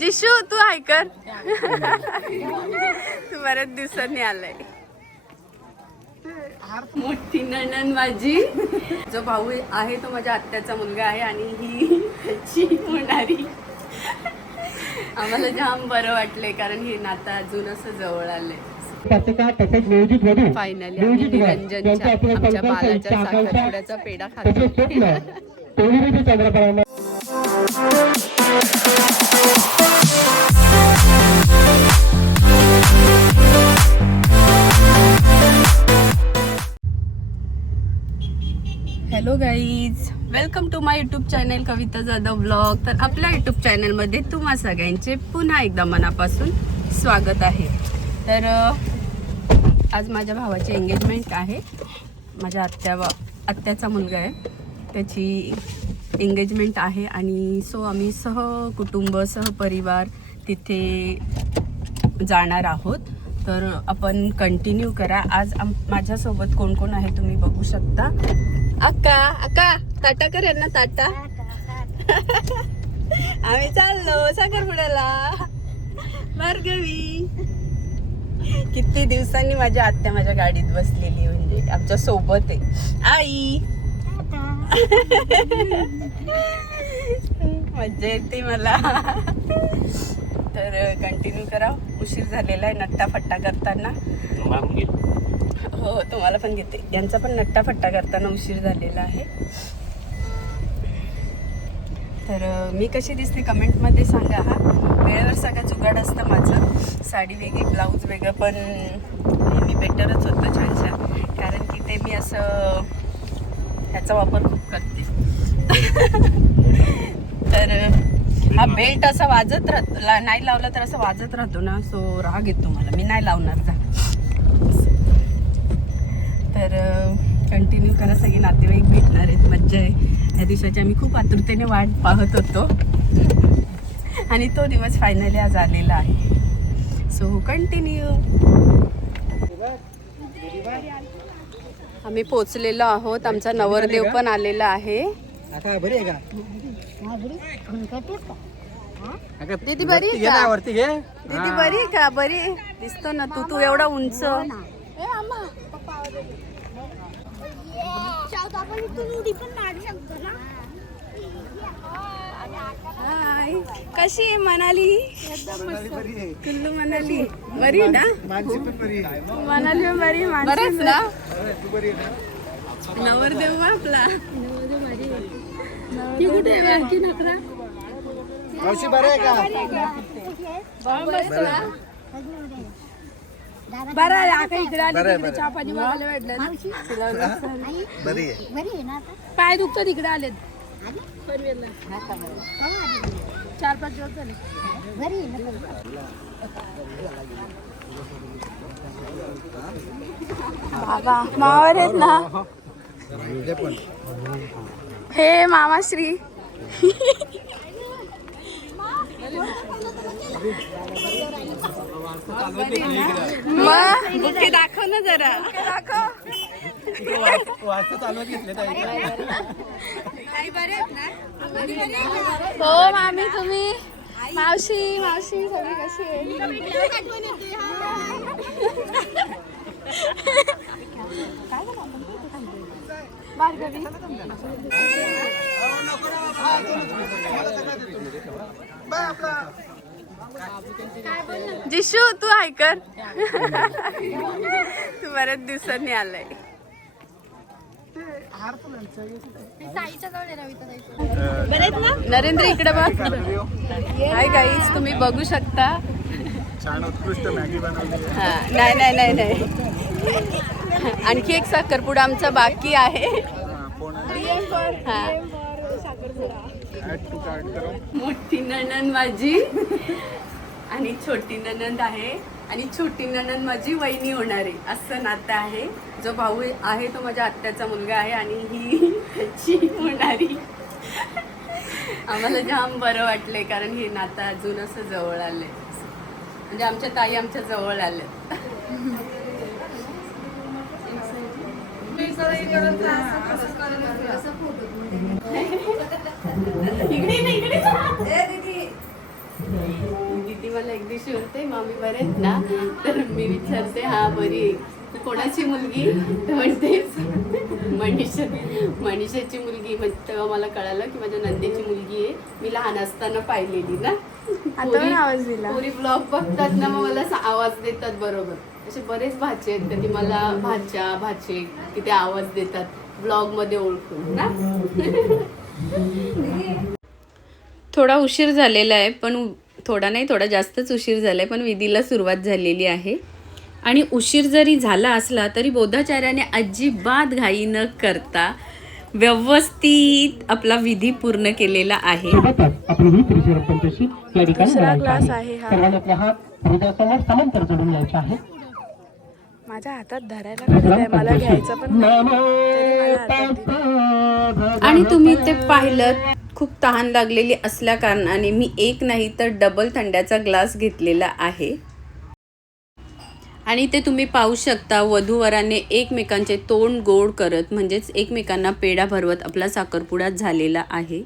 जिशू तू ऐकर तू बऱ्याच दिवसांनी आलाय. मोठी नणन माझी, जो भाऊ आहे तो माझ्या आत्याचा मुलगा आहे आणि ही त्याची होणारी. आम्हाला जाम बरं वाटलंय कारण हे नातं अजून असं जवळ आलंय. फायनली आम्ही निरंजनच्या आमच्या बालाच्या साखरपुड्याचा पेढा खातो. Hello guys, welcome to my YouTube channel Kavita Jadhav blog. तर आपल्या यूट्यूब चॅनलमध्ये तुम्हा सगळ्यांचे पुन्हा एकदा मनापासून स्वागत आहे. तर आज माझ्या भावाची एंगेजमेंट आहे. माझ्या आत्याचा मुलगा आहे, त्याची एंगेजमेंट आहे आणि सो आम्ही सहकुटुंब सहपरिवार तिथे जाणार आहोत. तर आपण कंटिन्यू करा. आज माझ्यासोबत कोण कोण आहे तुम्ही बघू शकता. अक्का अक्का ताटा कर यांना ताटा. आम्ही चाललो साखरपुड्याला. भार्गवी किती दिवसांनी माझी आत्या माझ्या गाडीत बसलेली, म्हणजे आमच्या सोबत आहे. आई मज्जा येते मला. तर कंटिन्यू करा. उशीर झालेला आहे नट्टा फट्टा करताना. हो तुम्हाला पण घेते. यांचा पण नट्टा फट्टा करताना उशीर झालेला आहे. तर मी कशी दिसते कमेंटमध्ये सांगा. हा वेळेवर सगळं जुगाड असतं माझं. साडी वेगळी, ब्लाऊज वेगळं, पण मी बेटरच होतं छान छान. कारण की ते मी असं ह्याचा वापर खूप करते. तर हा बेल्ट असा वाजत राहतो, नाही लावला तर असं वाजत राहतो ना, सो राग येतो मला. मी नाही लावणार जा. तर कंटिन्यू करा. सगळे नातेवाईक भेटणार आहेत. मज्जा आहे. या दिवसाची आम्ही खूप आतुरतेने वाट पाहत होतो आणि तो दिवस फायनली आज आलेला आहे. So continue. आम्ही पोचलेलो आहोत. आमचा नवरदेव पण आलेला आहे. दीदी बरी आहे का? दीदी बरी आहे का? बरी दिसतो ना तू. तू एवढा उंच. हाय, कशी आहे मनाली? कुल्लू मनाली बरी ना? मनाली बरी, बरंच ना? नवरदेव आपला कुठे बरं आहे. आका इकडे आले चहा पाणी बघायला भेटलं. पाय दुखतात इकडे आलेत. 4-5 दिवस झाले. बाबा मावर आहेत ना हे मामाश्री. मग बुके दाखव ना जरा. दाखव. हो मामी, तुम्ही मावशी मावशी सगळी कशी आहे? भार्गवी जिशू तू ऐकर तू बऱ्याच दिवसांनी आलाय. नरेंद्र इकडे बघ. हाय गाईज, तुम्ही बघू शकता. छान उत्कृष्ट मॅगी बनवली. हा नाही नाही नाही नाही. आणखी एक साखरपुडा आमचा बाकी आहे. मोठी नणंद माझी आणि छोटी नणंद आहे आणि छोटी नणंद माझी वहिनी होणार आहे. असं नातं आहे. जो भाऊ आहे तो माझ्या आत्याचा मुलगा आहे आणि ही त्याची होणारी. आम्हाला जाम बरं वाटलंय कारण हे नातं अजून असं जवळ आलंय. म्हणजे आमच्या ताई आमच्या जवळ आल्या. इकडे कशी म्हणते मामी बरे आहेत ना, तर मी विचारते हा बरी आहे. तू कोणाची मुलगी, तर म्हणतेच मनीषाची मुलगी. म्हणजे तेव्हा मला कळालं की माझ्या नंदेची मुलगी आहे. मी लहान असताना पाहिलेली ना. आवाज दिला. पुरी ब्लॉग बघतात ना, मग मला आवाज देतात बरोबर. असे बरेच भाचे आहेत कधी मला भाचे की ते आवाज देतात ब्लॉग मध्ये ओळखून ना. थोडा उशीर झालेला आहे, पण थोडा जास्तच उशीर झालाय, पण विधीला सुरुवात झालेली आहे. आणि उशीर जरी झाला असला तरी बोधाचार्याने अजिबात घाई न करता व्यवस्थित आपला विधी पूर्ण केलेला आहे. दुसरा क्लास आहे हा. माझ्या हातात धरायला कधी नाही, मला घ्यायचं पण नाही. तरी माझ्या हातात दिलं. आणि तुम्ही ते पाहिलं, खूप तहान लागलेली असल्या कारणाने मी एक नाही तर डबल थंड्याचा ग्लास घेतलेला आहे. आणि ते तुम्ही पाहू शकता, वधूवराने एकमेकांचे तोंड गोड करत म्हणजेच एकमेकांना पेढा भरवत आपला साखरपुडा झालेला आहे.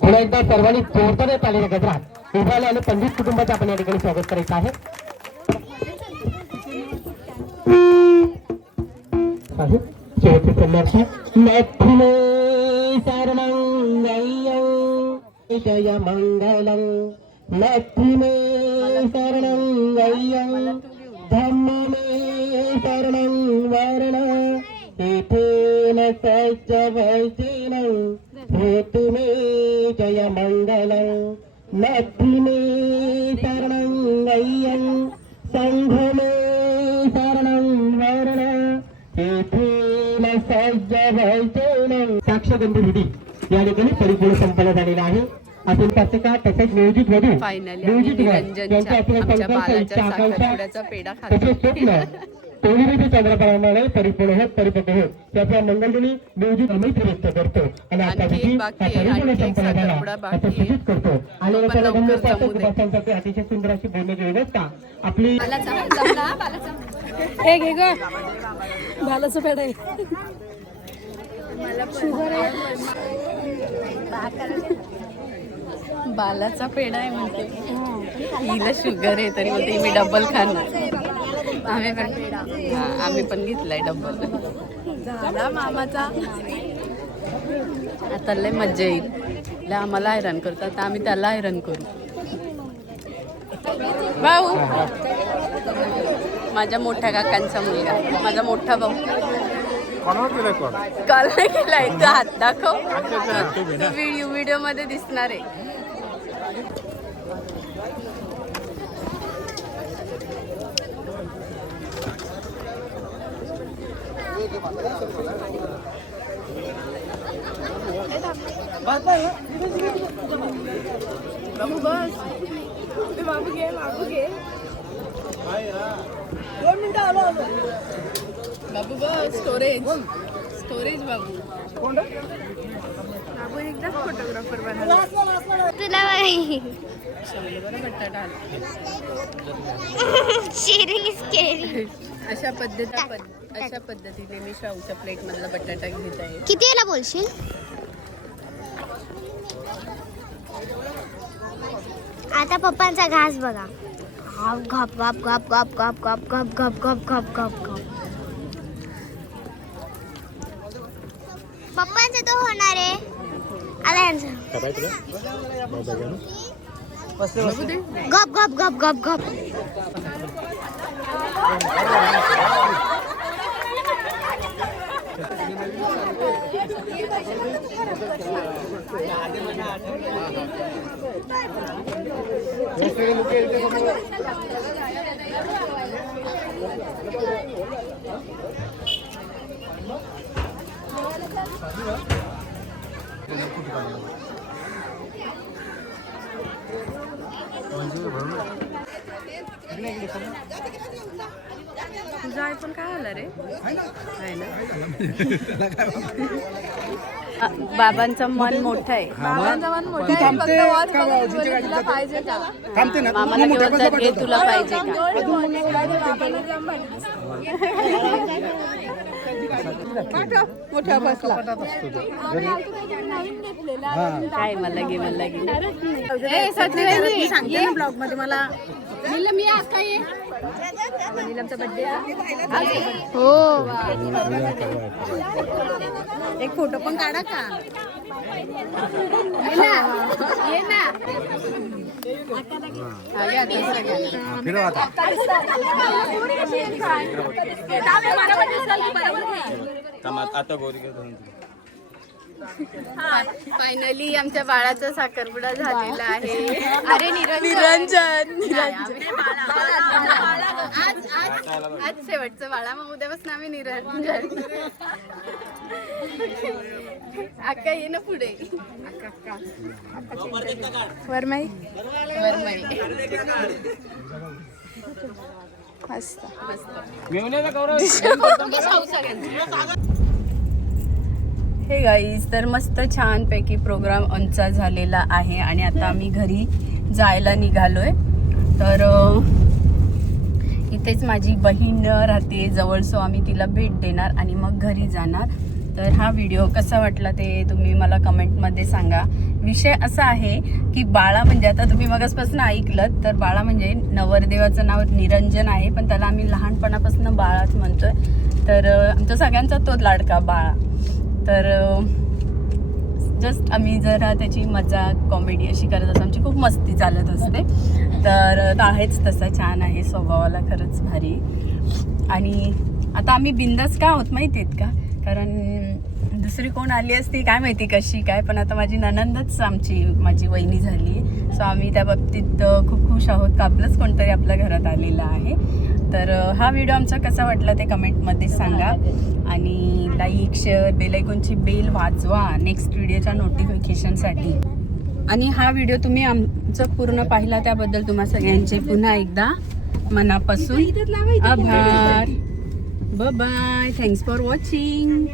पुन्हा एकदा सर्वांनी जोरदार तालीला गजरात उभारले आणि पंडित कुटुंबाचं आपण या ठिकाणी स्वागत करायचं आहे. शेवटचे सन्मार्षी मैथिले शरणं जय मंगलं मैथिले शरणं धम्मे शरणं वर्ण इथेन सच्च वैतेन हेतुमे जय मंगलं मैथिले शरणं अय्यं संघमे शरणं वर्ण येथील सज्ज भैतेन. साक्षगंध विधी या ठिकाणी परिपूर्ण संपन्न झालेला आहे. असून पत्रिका तसेच नियोजित वधू नियोजित यांच्या संकल्प आकांक्षा पेढा तसेच स्वप्न तोहिरीची चंद्रप्रमाणे परिपूर्ण होत परिपक्व होत त्याच्या मंगलदिनी नियोजित अमित व्यक्त करतो आणि आता विधी हा परिपूर्ण संपन्न झाला असं सूचित करतो. आणि लोकांना गंभीर अतिशय सुंदर अशी बोलण्याची व्यवस्था आपली. हे घे ग, भालाचं पेढा आहे. शुगर आहे. बालाचा पेढा आहे म्हणते. हिला शुगर आहे तरी बोलते मी डबल खाणार. आम्ही पण घेतलाय डबल. झाला मामाचा. आता लय मज्जा येईल. आम्हाला हैराण करतात, आता आम्ही त्याला हैराण करू. भाऊ, माझ्या मोठ्या काकांचा मुलगा, माझा मोठा भाऊ. कॉल नाही केलाय. तू हात दाखव, व्हिडिओ मध्ये दिसणार आहे. बाबू बस, बाबू घे, बाबू घे. 2 मिनिटं आलो. बाबू बस, स्टोरेज बाबू. बाबू एकदाच फोटोग्राफर बनला. तुला बटाटा शेअरिंग इज केअरिंग. अशा पद्धतीने मी शाहूच्या प्लेट मधला बटाटा घेत आहे. किती वेळा बोलशील? आता पप्पांचा घास बघा. गप गप गप गप गप गप गप गप गप गप गप गप. पप्पांचं तो होणार आहे. आला यांचं. गप गप गप गप गप. तुझा आयफोन काय आला रे? आहे ना. बाबांचं मन मोठं आहे. मामाला बोलतात घे तुला पाहिजे मोठा बसला काय मला घे सांगते ना ब्लॉग मध्ये मला मी आता ये नीलमचा बर्थडे हो एक फोटो पण काढा का ये ना फायनली आमच्या बाळाचा साखरपुडा झालेला आहे. अरे निरंजन आज शेवटचं बाळा, मग उद्यापासून आम्ही निरंजन. अक्का ये ना पुढे. वरमाई मस्त हे गाईज, तर मस्त छानपैकी प्रोग्राम आमचा झालेला आहे आणि आता आम्ही घरी जायला निघालोय. तर इथेच माझी बहीण राहते जवळ, सो आम्ही तिला भेट देणार आणि मग घरी जाणार. तर हा व्हिडिओ कसा वाटला ते तुम्ही मला कमेंटमध्ये सांगा. विषय असा आहे की बाळा म्हणजे आता तुम्ही मगासपासून ऐकलं तर बाळा म्हणजे नवरदेवाचं नाव निरंजन आहे, पण त्याला आम्ही लहानपणापासून बाळाच म्हणतोय. तर आमच्या सगळ्यांचा तोच लाडका बाळा. तर जस्ट आम्ही जरा त्याची मजाक कॉमेडी अशी करत असतो, आमची खूप मस्ती चालत असते. तर आहेच तसा छान आहे स्वभावाला, खरंच भारी. आणि आता आम्ही बिंदास का आहोत माहिती आहेत का, कारण दुसरी कोण आली असती काय माहिती कशी काय, पण आता माझी नणंदच माझी वहिनी झाली. सो आम्ही त्या बाबतीत खूप खुश आहोत का आपलंच कोणतरी आपल्या घरात आलेलं आहे. तर हा व्हिडिओ आमचा कसा वाटला ते कमेंटमध्ये सांगा आणि लाईक शेअर बेलायकॉनची बेल वाजवा नेक्स्ट व्हिडिओच्या नोटिफिकेशनसाठी. आणि हा व्हिडिओ तुम्ही आमचं पूर्ण पाहिला त्याबद्दल तुम्हा सगळ्यांचे पुन्हा एकदा मनापासून आभार. Bye, thanks for watching.